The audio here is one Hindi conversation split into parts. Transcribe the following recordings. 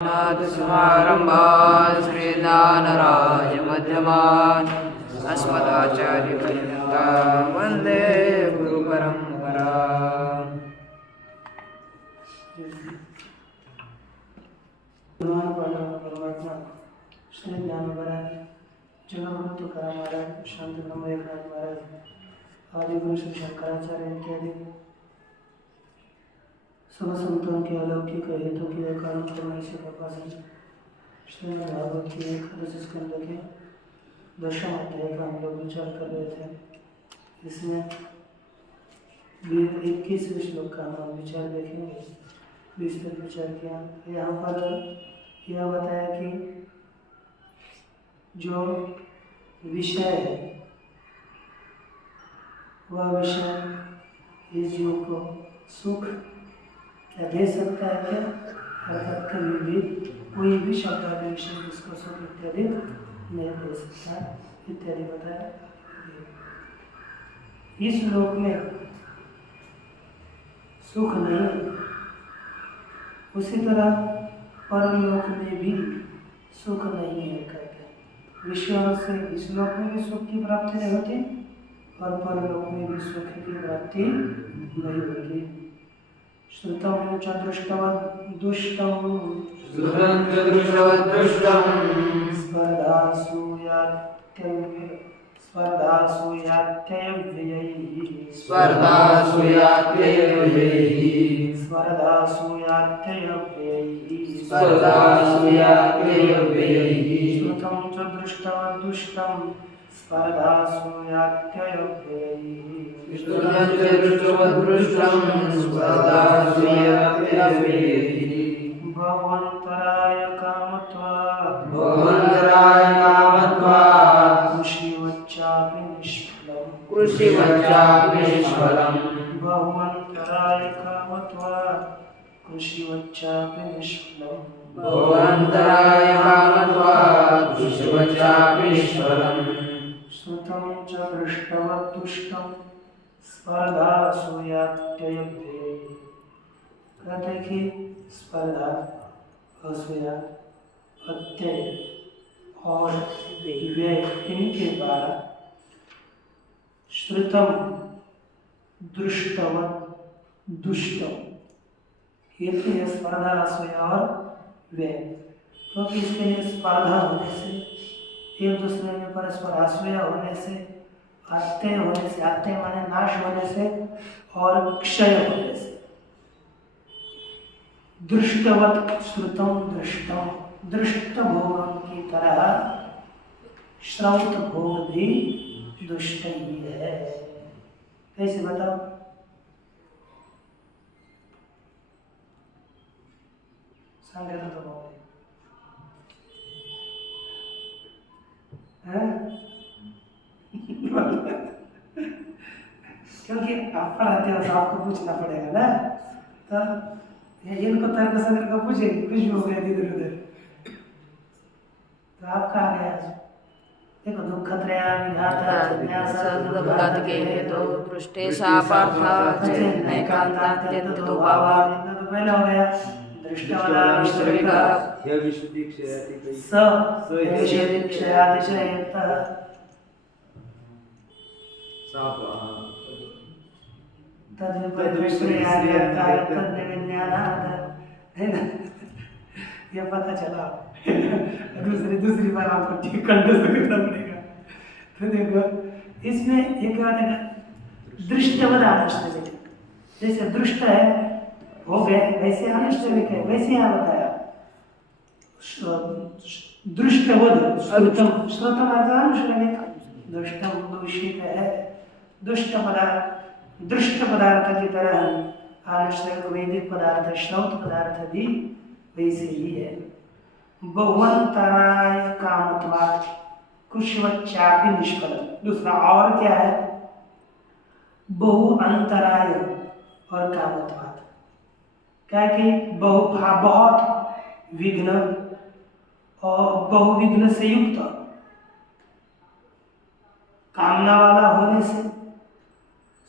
नाथसमारम्भान् श्रीदानराजमध्यमान् अस्मदाचार्यपर्यन्तां वन्दे गुरुपरम्पराम्। परमात्मा श्री ज्ञान महाराज, जगद्गुरु तुकाराम महाराज, शांति ब्रह्म एकनाथ महाराज, आदि गुरु श्री शंकराचार्य इत्यादि सब संतों के अलौकिक हेतु की कारण करने से कृपा से श्रीमद् भागवत की एकादश स्कंद के दशम अध्याय का हम लोग विचार कर रहे थे। इसमें 21वें श्लोक का हम विचार देखेंगे। विस्तृत विचार किया। यहाँ पर यह बताया कि जो विषय है वह विषय इस जीव को सुख क्या दे सकता है क्या, अर्थात कभी भी कोई भी शब्द आदि विषय जिसको सुख इत्यादि नहीं दे सकता इत्यादि बताया। इस लोक में सुख नहीं, उसी तरह परलोक में भी सुख नहीं है कहते। विषयों से इस लोक में भी सुख की प्राप्ति नहीं होती और परलोक में भी सुख की प्राप्ति नहीं होती। श्रुतं च दृष्टवद्दुष्टं स्पर्धासु यात्ययव्ययैः श्रुतं च दृष्टवद्दुष्टं स्पर्धासु यात्ययव्ययैः भवन्तराय कामत्वात् कृषिवच्चापि निष्फलम् भवन्तराय कामत्वात् कृषिवच्चापि निष्फलम् श्रुतं च दृष्टवद्दुष्टं स्पर्धासु यात्ययव्ययैः। कहते कि स्पर्धा, असूया, अत्यय और व्यय इनके द्वारा श्रुतम दृष्टवत् दुष्टम ये तो है स्पर्धा, असूया और व्यय। क्योंकि इसके लिए स्पर्धा होने से, एक दूसरे में परस्पर असूया होने से, अत्यय होने से, अत्यय माने नाश होने से और क्षय होने से। दृष्टवत श्रुतम दृष्टम, दृष्ट भोगों की तरह श्रौत भोग भी दुष्ट ही है। कैसे बताओ? संगत तो बोल क्योंकि आप पढ़ाते हो तो आपको पूछना पड़ेगा ना, तो इनको तर्क संग्रह का पूछेंगे, कुछ भी हो गया इधर उधर, तो आप कहाँ गए आज? देखो दुःखत्रया विघाता सद्गतके हेतु दृष्टे सा पार्था चैन्नैकान्तात्यन्तो भावात्। तो पहले हो गया दृष्टवला विश्वविका यह विशुद्धि क्षयाति स विशुद्धि क्षयातिशयन्तः सापः ये पता चला। दूसरी बार आपको ठीक कंठस्थ करना पड़ेगा। तो देखो इसमें एक बात है, दृष्टवद अनिष्ट, जैसे दृष्ट है हो गए वैसे अनिष्ट है, वैसे यहाँ बताया दृष्टवद श्रुतम, श्रुतम अर्थात दुष्टम दूषित है, दुष्ट पदार्थ दृष्ट पदार्थ की तरह आनुष्ठिक वैदिक पदार्थ श्रौत पदार्थ भी वैसे ही है। बहुअंतराय कामत्वात् कुशवच्चापि निष्फलम्। दूसरा और क्या है? बहुअंतराय और कामत्वात्, क्या कि बहुत विघ्न और बहुविघ्न से युक्त कामना वाला होने से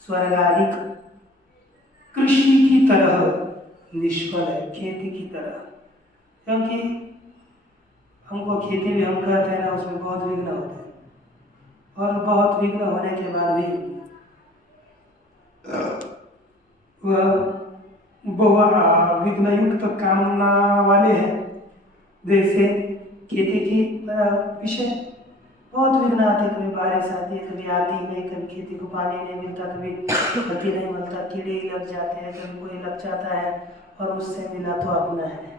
स्वर्गाधिक कृषि की तरह निष्फल है, खेती की तरह। क्योंकि हमको खेती भी हम करते हैं ना, उसमें बहुत विघ्न होते हैं, और बहुत विघ्न होने के बाद भी वह विघ्न युक्त कामना वाले हैं। जैसे खेती की विषय बहुत विघ्न आते हैं, कभी बारिश आती है, कभी आती नहीं, कभी खेती को पानी नहीं मिलता, कभी पत्ती नहीं मिलता, कीड़े लग जाते हैं, कभी कोई लग जाता है और उससे मिला तो अपना है,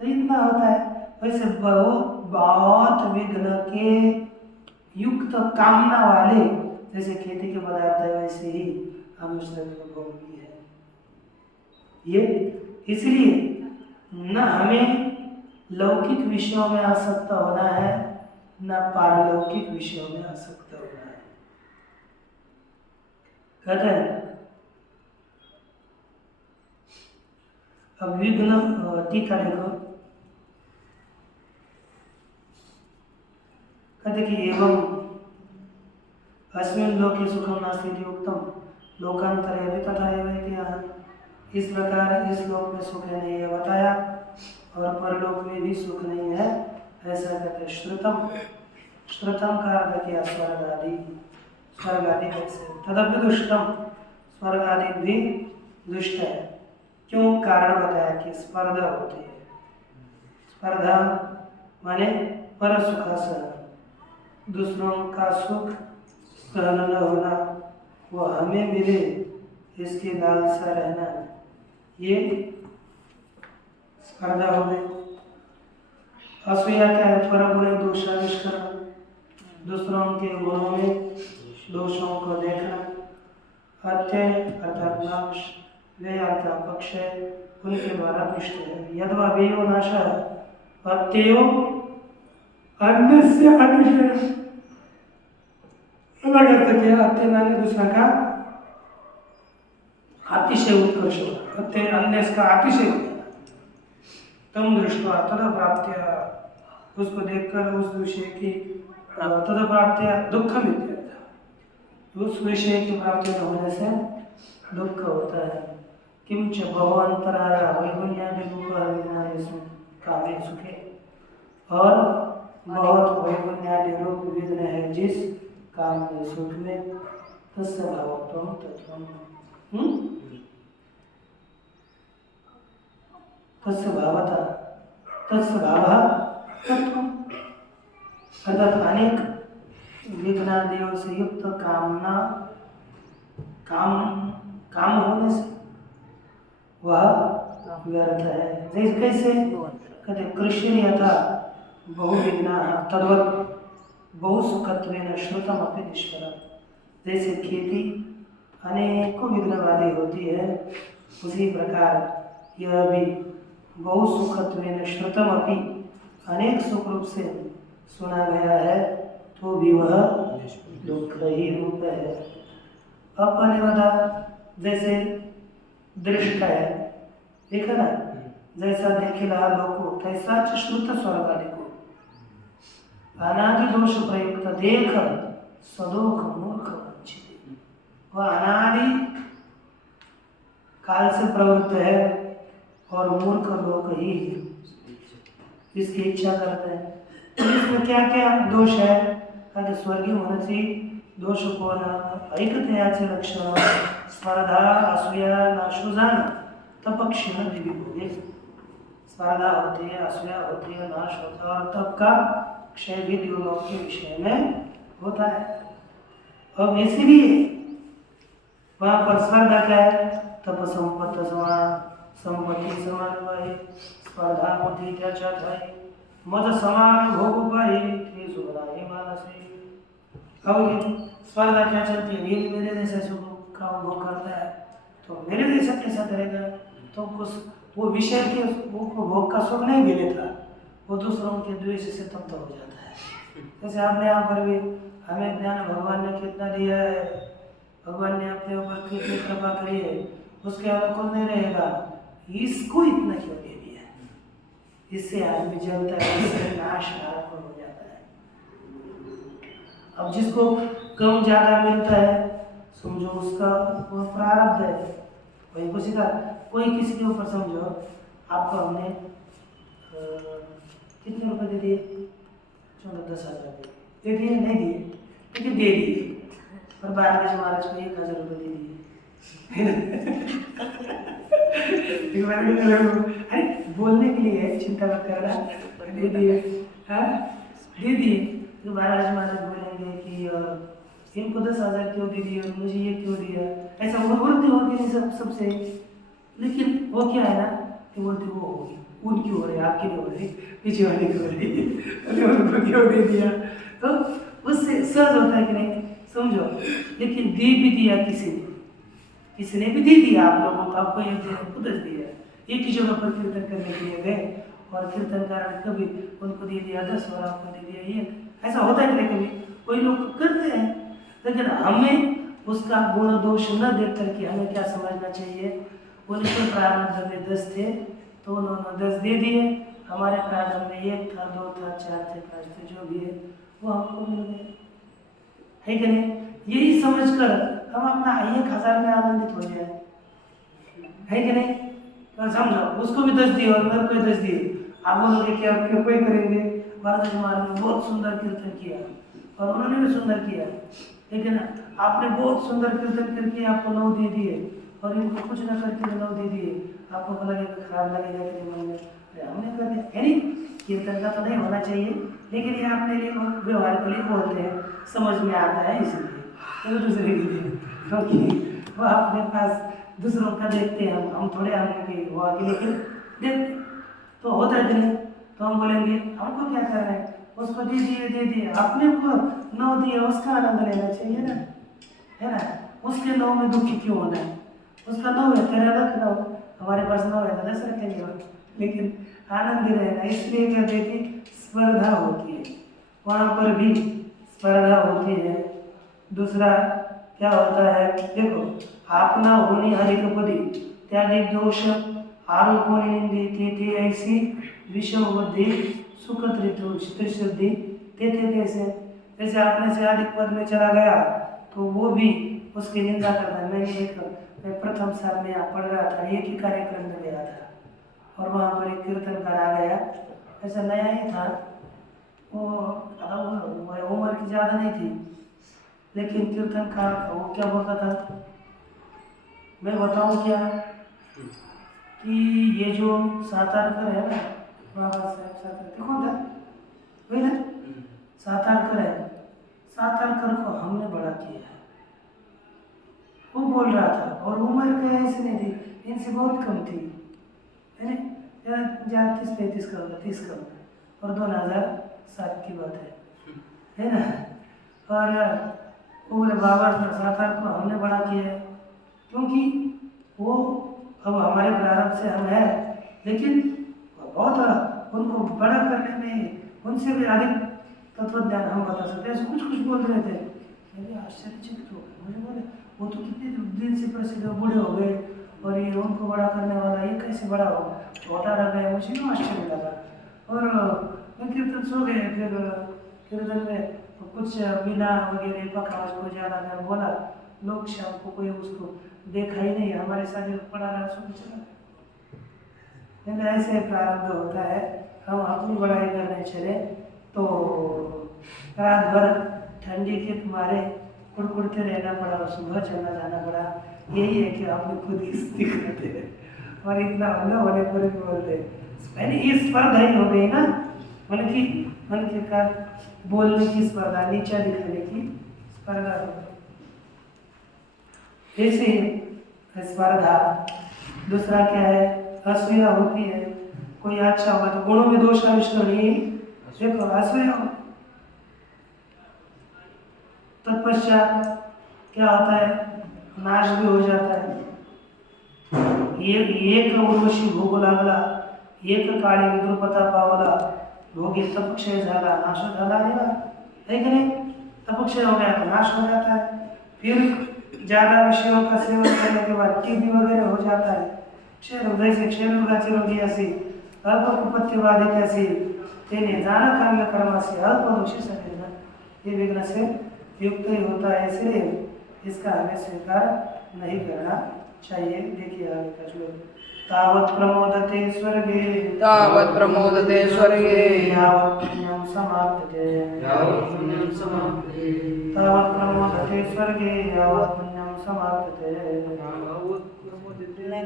तो इतना होता है। वैसे बहुत विघ्न के युक्त कामना वाले जैसे खेती के पदार्थ है, वैसे ही हम भोग भी है। ये इसलिए न हमें लौकिक विषयों में आसक्त होना है, न पारलौकिक विषयों में आसक्त होना है। कहते हैं अब विघ्न टीका देखो, कहते कि एवं अस्मिन् लोके सुखम नास्ति इति उक्तम लोकांतरे अपि तथा एव इति। इस प्रकार इस लोक में सुख नहीं है बताया, और परलोक में भी सुख नहीं है ऐसा कहते। श्रुतम, श्रुतम का अर्थ किया स्वर्ग आदि, स्वर्ग आदि कैसे, तदपि दुष्टम, स्वर्ग आदि भी दुष्ट है। क्यों, कारण बताया कि स्पर्धा होती है। स्पर्धा माने पर सुखासन, दूसरों का सुख सहन न होना, वो हमें मिले इसकी लालसा रहना, ये स्पर्धा हो गई। असूया क्या है, परगुण दोषाविष्करण, दूसरों के गुणों में दोषों को देखना। अत्यय अर्थात नाश, वे अर्थात पक्ष है, उनके द्वारा दुष्ट है। यद्वा वेयो नाश अत्ययो अन्यस्य अतिशय, अलग अर्थ किया। अत्य माने दूसरा का अतिशय उत्कर्ष, अत्य अन्य का अतिशय। तम दृष्टवा तद प्राप्त्या, उसको देखकर उस विषय की तद प्राप्त्या दुखम इत्यर्थ, उस विषय की प्राप्ति न होने से दुख होता है। किंच भवंतराय वैगुण्यादि रूप कामे सुखे, और बहुत वैगुण्यादि रूप विघ्न है जिस काम में सुख में, तस्य भावत्वम तत्वम, तस्य भावता, तस्य भावः तत्वम, अर्थात अनेक विघ्नादियों से युक्त कामना, काम होने से वह व्यर्थ है। जैसे कैसे कहते, कृषि यथा बहुविघ्ना तद्वत् बहुसुखत्वेन श्रुतम अपि निष्फलम्। जैसे खेती अनेकों विघ्न वाली होती है, उसी प्रकार यह भी बहुसुखत्वेन श्रुतम अपि, अनेक सुख रूप से सुना गया है, तो भी वह दुख ही रूप है। अब मैंने बता, जैसे दृष्ट है, देखा ना, जैसा देखेला लोको तैसा श्रुत स्वर्ग आदि को, अनादि दोष प्रयुक्त देख सदोख मूर्ख वंचित, वह अनादि काल से प्रवृत्त है और मूर्ख लोग ही इसकी इच्छा करते हैं। इसमें क्या क्या दोष है, कहते स्वर्गीय मनसी दोष को न ऐकतयाचे लक्षण, स्पर्धा असूया नाशुजान तप क्षीण दिव्य, स्पर्धा होती है, असूया होती है, नाश होता है, और तप का क्षय भी दिव्यों के विषय में होता है। अब इसीलिए वहाँ पर स्पर्धा क्या है, तप संपत्ति समान, संपत्ति समान भाई, स्पर्धा होती त्याच्यात है, मद समान भोग पाई ते सुखदायी मानसी। अब स्पर्धा क्या चलती है, ये मेरे जैसे सुख का भोग करता है तो मेरे जैसा कैसा करेगा, तो कुछ वो विषय के वो भोग का सुख नहीं मिलेगा, वो दूसरों के द्वेष से तप्त हो जाता है। जैसे आपने यहाँ पर भी हमें ज्ञान भगवान ने कितना दिया है, भगवान ने अपने ऊपर कितनी कृपा करी है, उसके अनुकूल नहीं रहेगा, इसको इतना क्यों दे दिया, इससे आदमी जलता है, इससे नाश हो जाता है। अब जिसको कम ज़्यादा मिलता है, समझो उसका वो प्रारब्ध है, वही किसी का, कोई किसी के ऊपर समझो आपको हमने कितने रुपए दे दिए? चलो 10,000 दे दिए, नहीं दिए, लेकिन दे दिए। और बारहवेश महाराज को 1,000 रुपये दे दिए। अरे बोलने के लिए चिंता मत करना, दे दिए, हाँ दे दिए। तो महाराज बोलेंगे कि इनको 10,000 क्यों दे दिए और मुझे ये क्यों दिया, ऐसा वो बोलते होंगे सबसे। लेकिन वो क्या है ना कि बोलते वो होगी, उनकी हो रही, आपकी नहीं हो रही, पीछे वाले की हो रही, उनको क्यों दे दिया। तो उससे सहज होता है कि नहीं, समझो। लेकिन दे भी दिया किसी ने भी दे दिया आप लोगों को, आपको ये खुद दिया। एक ही जगह पर कीर्तन करने के लिए गए और कीर्तनकार ने कभी उनको दे दिया 10 और आपको दे दिया 1, ऐसा होता है कि नहीं? कभी कोई लोग करते हैं। लेकिन हमें उसका गुण दोष न देख करके हमें क्या समझना चाहिए, उनके प्रारंभ में 10 थे तो उन्होंने 10 दे दिए, हमारे प्रारंभ में 1 था, 2 था, 4 थे, 5 थे, जो भी है वो हमको मिल गए, है कि नहीं? यही समझकर हम अपना 1,000 में आनंदित हो जाए, है कि नहीं? तो समझो उसको भी 10 दिए और मेरे को 10 दिए, आप बोलोगे क्या क्यों कोई करेंगे? महाराज ने बहुत सुंदर कीर्तन किया और उन्होंने भी सुंदर किया, लेकिन आपने बहुत सुंदर कीर्तन करके आपको 9 दे दिए और इनको कुछ न करके 9 दे दिए, आपको लगेगा खराब लगेगा कि मन में हमने कर दिया, यानी कीर्तन का तो नहीं होना चाहिए, लेकिन ये अपने लिए व्यवहार के लिए बोलते हैं, समझ में आता है इसलिए, तो दूसरे के लिए, क्योंकि वो अपने पास दूसरों का देखते हैं, हम थोड़े हमके वो आगे लेकिन देखते तो होता है नहीं, तो हम बोलेंगे हमको क्या करना है, उसको दे दिए, अपने को 9 दिए, उसका आनंद लेना चाहिए ना, है ना? उसके 9 में दुखी क्यों होना है? उसका 9 है, तेरा रख 9, हमारे पास 9 है तो 10 रखेंगे, लेकिन आनंद रहेगा। इसलिए क्या देखिए स्पर्धा होती है, वहाँ पर भी स्पर्धा होती है। दूसरा क्या होता है, देखो आपना होनी हरिकपदी त्यागी दोष आरोपोनी निंदी ऐसी विषम बुद्धि सुखत ऋतु चित्रशुद्धि तेते कैसे, जैसे आपने से अधिक पद में चला गया तो वो भी उसकी निंदा करना है। मैं प्रथम साल में यहाँ पढ़ रहा था, एक ही कार्यक्रम में गया था और वहाँ पर एक कीर्तनकार आ गया, ऐसा नया ही था, वो उम्र की ज़्यादा नहीं थी, लेकिन कीर्तनकार वो क्या बोलता था, मैं बताऊँ क्या कि ये जो सातारकर है ना, बाबा साहब सातारकर कौन था, वही ना सातारकर है, सातारकर को हमने बड़ा किया है, वो बोल रहा था और उम्र का ऐसे नहीं थी, इनसे बहुत कम थी, है ना, 30-35 का होगा, 30 का होगा, और 2007 की बात है ना। और वो बोले बाबा साकार को हमने बड़ा किया है, क्योंकि वो अब हमारे प्रारंभ से हम हैं, लेकिन बहुत उनको बड़ा करने में उनसे भी अधिक तत्वज्ञान हम बता सकते हैं। कुछ बोल रहे थे, मुझे आश्चर्यचकित हो गए, मुझे बोले वो तो कितने दिन से प्रसिद्ध बूढ़े हो गए और ये उनको बड़ा करने वाला ये कैसे बड़ा हो, छोटा रह गया, मुझे क्यों आश्चर्य लगा। और मैं कीर्तन सो गए, फिर कीर्तन में कुछ बिना वगैरह पखाज को ज़्यादा मैं बोला, लोग शाम को कोई उसको देखा ही नहीं, हमारे साथ जो पड़ा रहा सुन चला। ऐसे प्रारंभ होता है, हम अपनी बड़ाई करने चले तो रात भर ठंडी के मारे कुड़कुड़ते रहना पड़ा और सुबह चलना जाना पड़ा। यही है कि आपने खुद की स्थिति करते हैं और इतना हमला होने पर भी बोलते हैं, ये स्पर्धा ही हो गई ना, मन के का बोलने की स्पर्धा, नीचा दिखाने की स्पर्धा हो गई। ऐसे स्पर्धा। दूसरा क्या है, असूया होती है, कोई अच्छा होगा तो गुणों में दोष आविष्करणीय, देखो असूया तत्पश्चात क्या होता है, नाश भी हो जाता है। एक उर्वशी भोग लागला, एक काळी विद्रुपता पावला, भोगी तपक्षय झाला, नाश झाला, है कि नहीं? तपक्षय हो गया तो नाश हो जाता है। फिर ज्यादा विषयों का सेवन करने के बाद टीबी वगैरह हो जाता है, जैसे क्षयरोगाचे रोगी असेल, अल्पकुपत्यबाधित असेल, तेने जान काम्य कर्मासे अल्पदोषी सकेल, ये विघ्न से युक्त ही होता है, इसलिए इसका हमें स्वीकार नहीं करना चाहिए। देखिए आगे का श्लोक। तावत् प्रमोदते स्वर्गे तावत् प्रमोदते स्वर्गे यावत् पुण्यं समाप्यते यावत् पुण्यं समाप्यते तावत् प्रमोदते स्वर्गे यावत् पुण्यं समाप्यते।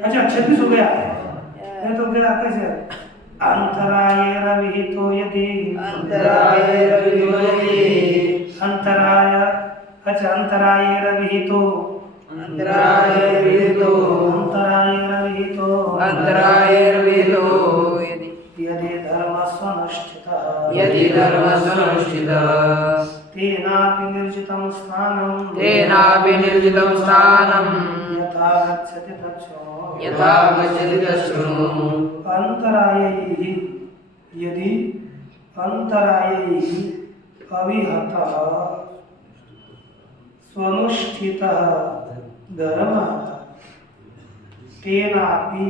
अच्छा 26 हो गया। ये तो गया कैसे? अंतराय रविहितो यदि अंतराय रविहितो अंतराय अच्छा अंतराय रविहितो अंतराय रविहितो अंतराय रविहितो अंतराय रविहितो यदि धर्मस्वनुष्ठितः यदि धर्मस्वनुष्ठितः तेनापि निर्जितं स्थानं तेनापि निर्जितं स्थानं यथा गच्छति तच्छृणु यथा गच्छति तच्छृणु। अंतरायैः यदि अंतरायैः अविहतः स्वनुष्ठितः धर्मः तेनापि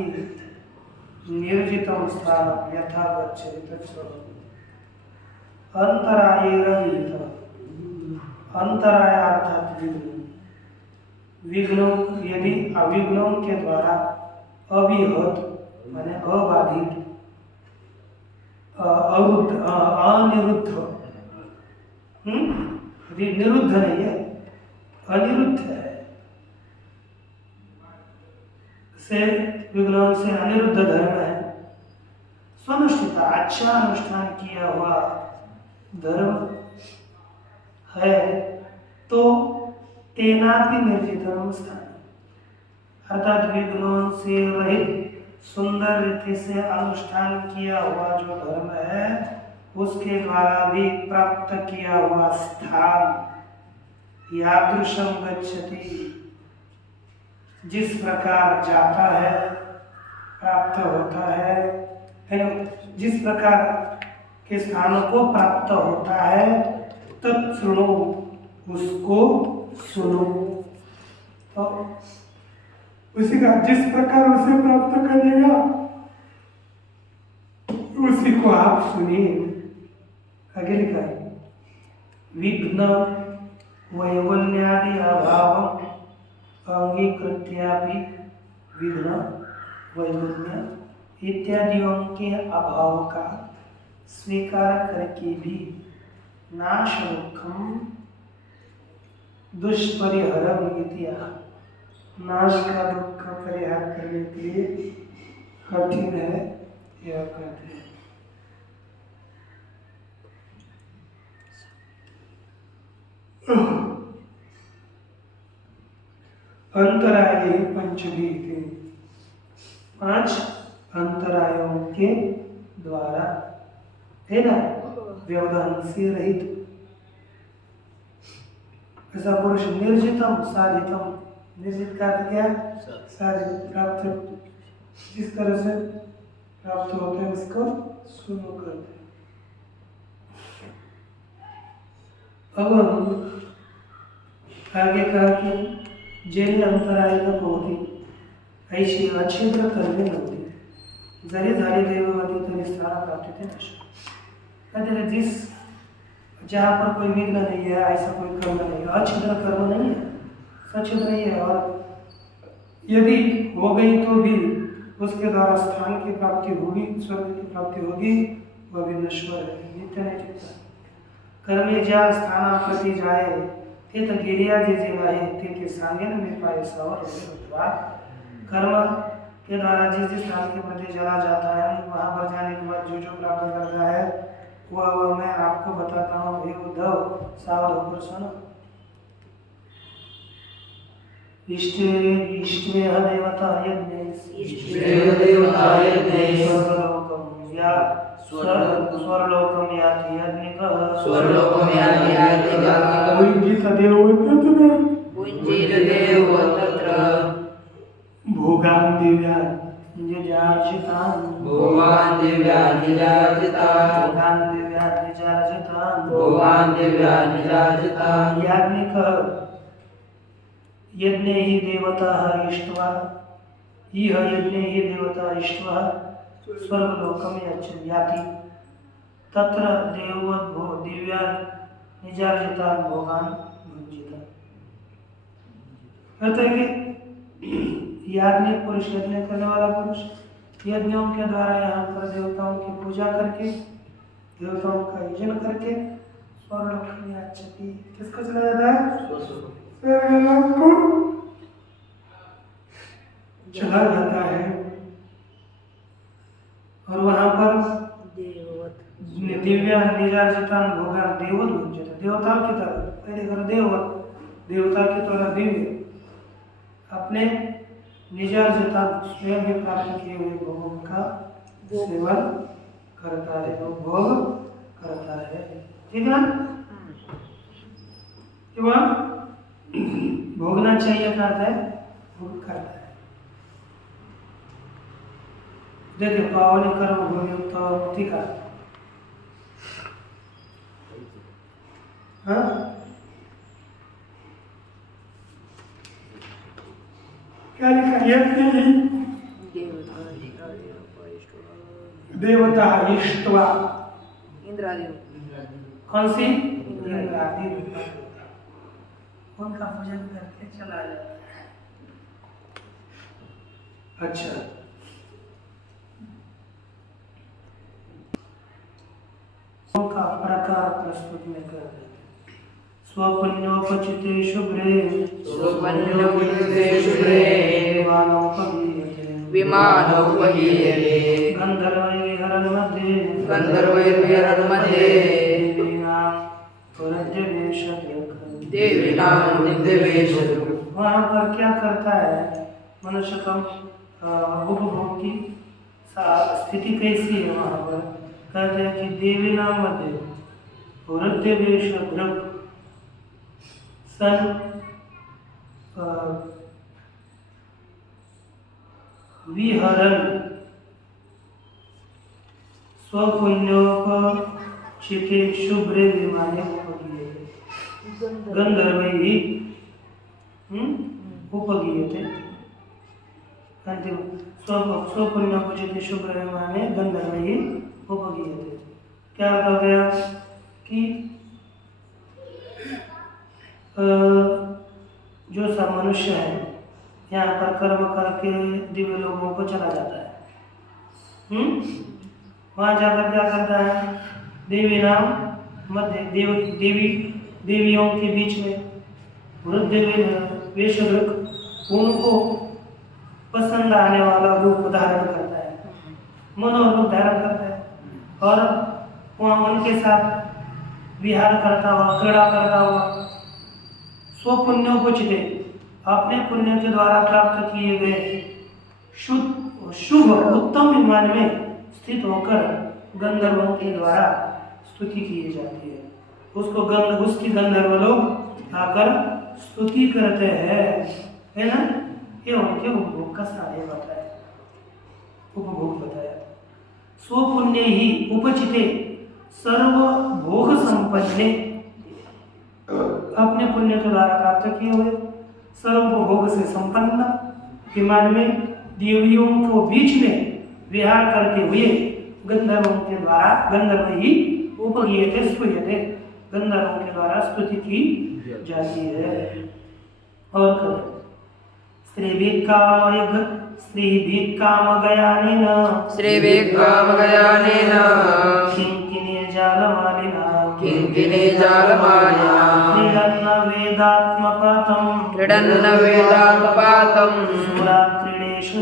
निर्जितं स्थानं यथा गच्छति तच्छृणु। अंतरायैरविहितः अंतराय अर्थात विघ्नों यदि अविघ्नों के द्वारा अविहत माने अबाधित अनिरुद्ध यदि निरुद्ध नहीं है अनिरुद्ध है से विघ्नों से अनिरुद्ध धर्म है स्वनुष्ठित अच्छा अनुष्ठान किया हुआ धर्म है तो तेनापि निर्जितम स्थान अर्थात विघ्नों से रहित सुंदर रीति से अनुष्ठान किया हुआ जो धर्म है उसके द्वारा भी प्राप्त किया हुआ स्थान यादृशं गच्छति जिस प्रकार जाता है प्राप्त होता है जिस प्रकार के स्थानों को प्राप्त होता है तत्सुनो उसको सुनो। तो उसी का जिस प्रकार उसे प्राप्त करेगा उसी को आप सुनिए। आगे लिखा है विघ्न वैवल्यादि अभाव अंगीकृत्यापि विघ्न वैवल्य इत्यादियों के अभाव का स्वीकार करके भी नाशमुखम दुष्परिहरम इत्याह नाश का दुख का परिहार करने के लिए कठिन है यह कहते हैं। अंतराय पंचभी थे 5 अंतरायों के द्वारा है ना व्यवधान से रहित ऐसा पुरुष निर्जितम साधितम निर्जित का अर्थ क्या साधित प्राप्त जिस तरह से प्राप्त होते हैं उसको सुनो करते हैं। अब आगे कहा कि जैन अंतराय न होती ऐसी अच्छिद्र कर्मे नव्हती जरी झाली देववती तरी स्थान प्राप्ति थे नशा कहते जिस जहाँ पर कोई विघ्न नहीं है ऐसा कोई कर्म नहीं है अच्छिद्र कर्म नहीं है सच्छिद्र नहीं है और यदि हो गई तो भी उसके द्वारा स्थान की प्राप्ति होगी स्वर्ग की प्राप्ति होगी वह भी नश्वर है नित्य नहीं टिकता। कर्मे ज्या स्थाना प्रति जाए ते तो गिरिया जे जेवाए ते के सांगे न मिल पाए सवर कर्म के द्वारा जिस जिस स्थान के प्रति चला जाता है वहाँ पर जाने के बाद जो जो प्राप्त करता है वह मैं आपको बताता हूँ। हे उद्धव सावध होकर सुनो। इष्टे देवता यज्ञे स्वर्लोकम याति यज्ञिकः पुंजित देव तत्र भोगान् दिव्यान् निजार्जितान् भोगान् दिव्यान् निजार्जितान् भोगान् दिव्यान् निजार्जितान् भोगान् दिव्यान् निजार्जितान् याज्ञिकः यज्ञे हि देवताः इष्ट्वा इह यज्ञे हि देवता इष्ट्वा स्वर्गलोकं याति तत्र देववत् दिव्यान् निजार्जितान् भोगान् भुञ्जीत। कहते हैं कि याज्ञिक पुरुष, यज्ञ करने वाला पुरुष, यज्ञों के द्वारा यहाँ पर देवताओं की पूजा करके, देवताओं का यजन करके स्वर्लोक में अच्छी किसको चला जाता है? स्वर्गलोक को चला जाता है। और वहाँ पर दिव्य निजार्जितान भोगा देवत भुंजते, देवताओं की तरह, पहले करो देवत, देवता की तरह दिव्य अपने निजार्जितान स्वयं ही प्राप्त किए हुए भोगों का सेवन करता है, वो भोग करता है। ठीक है ना? क्यों भोगना चाहिए करता है, भोग करता है। देखिए पावनी कर्म भूमियुक्त मुक्ति का, हाँ क्या लिखा है? देवता इष्टवा, इंद्रादि, कौन सी? इंद्रादि उनका पूजन करके चला जाता है। अच्छा, का प्रकार प्रस्तुत में कर देते। स्वपुण्योपचिते शुभ्रे, स्वपुण्योपचिते शुभ्रे, विमानोपहीयते, गंधर्वैर्विहरन् मध्ये, गंधर्वैर्विहरन् मध्ये, देवीनां नित्यवेशतु। वहाँ पर क्या करता है मनुष्य का उपभोग की स्थिति कैसी है? वहाँ पर कहते हैं कि देवी नाम मध्य वृद्धिवेश भृग सन विहरन स्वपुण्योपचिते शुभ्रे विमाने गंधर्वैः उपगीयते। अंतिम स्वपुण्योपचिते शुभ्रे विमाने गंधर्वैः उपगीयते। क्या हो गया कि जो सब मनुष्य है यहाँ पर कर्म करके दिव्य लोगों को चला जाता है। वहाँ जाकर क्या करता है? देवी नाम मध्य देवियों के बीच में वृद्ध वेशभृग उनको पसंद आने वाला रूप धारण करता है, मनोरूप धारण करता है, और वहाँ उनके साथ विहार करता हुआ, क्रीड़ा करता हुआ, स्वपुण्योपचिते अपने पुण्य के द्वारा प्राप्त किए गए शुभ उत्तम विमान में स्थित होकर गंधर्वों के द्वारा स्तुति की जाती है। उसकी गंधर्व लोग आकर स्तुति करते हैं, है ना? ये उनके उपभोग का साधन बताया, उपभोग बताया। स्वपुण्य ही उपचिते सर्व भोग संपन्ने, अपने पुण्य के द्वारा प्राप्त किए हुए सर्व भोग से संपन्न विमान में देवियों को बीच में विहार करते हुए गंधर्वों के द्वारा गंधर्व ही उपगीयते स्तुयते, गंधर्वों के द्वारा स्तुति की जाती है। और स्त्रीभिः कामगयानेन किंकिनी जालमालिना क्रीडन्न वेदात्मपातं सुराक्रीडेषु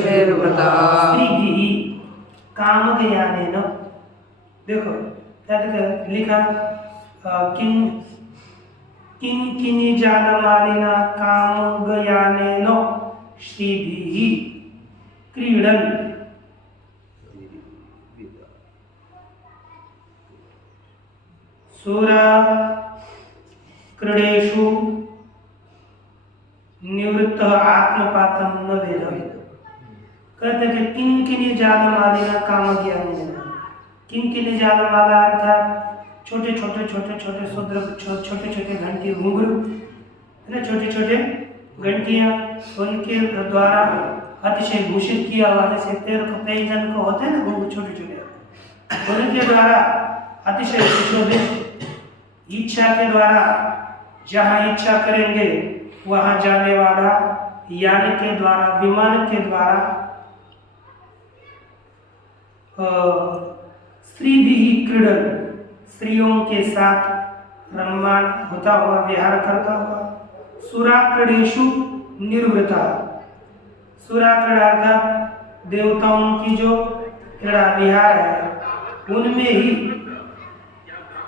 निर्वृतः। स्त्रीभिः कामगयानेन, देखो क्या लिखा? किंकिनी जालमालिना कामगयानेन श्रीभिः क्रीडन् सुरा क्रीडेषु निवृत्त आत्मपातम न वेद। कहते हैं कि किंकिनी जालमालिना कामगयानेन, किंकिनी जालमाला अर्थात छोटे छोटे शूद्र छोटे छोटे घंटी घुंघरू है ना, छोटे छोटे घंटियां, उनके द्वारा अतिशय भूषित किया हुआ, जैसे कई जन को होते हैं ना घुंघरू छोटे छोटे, उनके द्वारा अतिशय सुशोभित, इच्छा के द्वारा जहाँ इच्छा करेंगे वहाँ जाने वाला यान के द्वारा, विमान के द्वारा स्त्री भी क्रीडन, स्त्रियों के साथ रममान होता हुआ, विहार करता हुआ, सुराक्रीडेषु निर्वृता। सुराक्रीड़ा अर्थात देवताओं की जो क्रीड़ा विहार है उनमें ही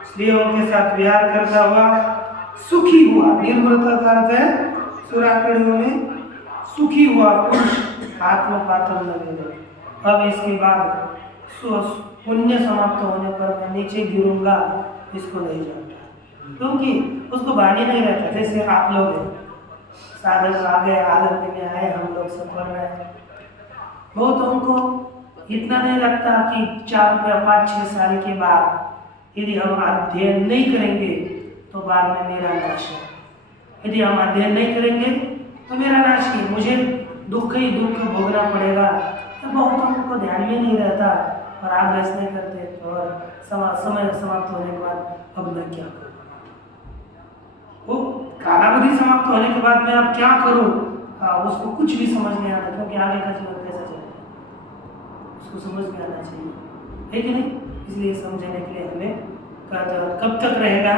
स्त्रियों के साथ विहार करता हुआ सुखी हुआ। निर्वृता का अर्थ है सुराक्रीड़ों में सुखी हुआ पुरुष आत्मपातम न मिले। अब इसके बाद पुण्य समाप्त होने पर मैं नीचे गिरूंगा, इसको नहीं जानता, क्योंकि उसको भानी नहीं रहता। जैसे आप लोग साधक आ गए, आदत में आए, हम लोग सब पढ़ रहे हैं, बहुत उनको इतना नहीं लगता कि 4 या 5-6 साल के बाद यदि हम अध्ययन नहीं करेंगे तो बाद में मेरा नाश है, यदि हम अध्ययन नहीं करेंगे तो मेरा नाश है, मुझे दुख ही दुख भोगना पड़ेगा। तो बहुतों को ध्यान में नहीं रहता और अभ्यास नहीं करते और समय समाप्त होने के बाद अब मैं क्या करूँ, वो कालावधि समाप्त होने के बाद मैं अब क्या करूँ, उसको कुछ भी समझ नहीं आता, क्योंकि आगे का जीवन कैसा चलेगा उसको समझ में आना चाहिए, है कि नहीं। इसलिए समझने के लिए हमें कब तक रहेगा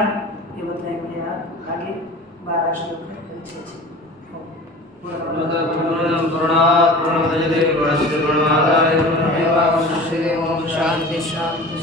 ये बताएंगे आप आगे 12 श्लोक अच्छे पूर्णं पूर्णात् पूर्णमुदच्यते पूर्णस्य पूर्णमादाय पूर्णमेवावशिष्यते। ओम शांति शांति।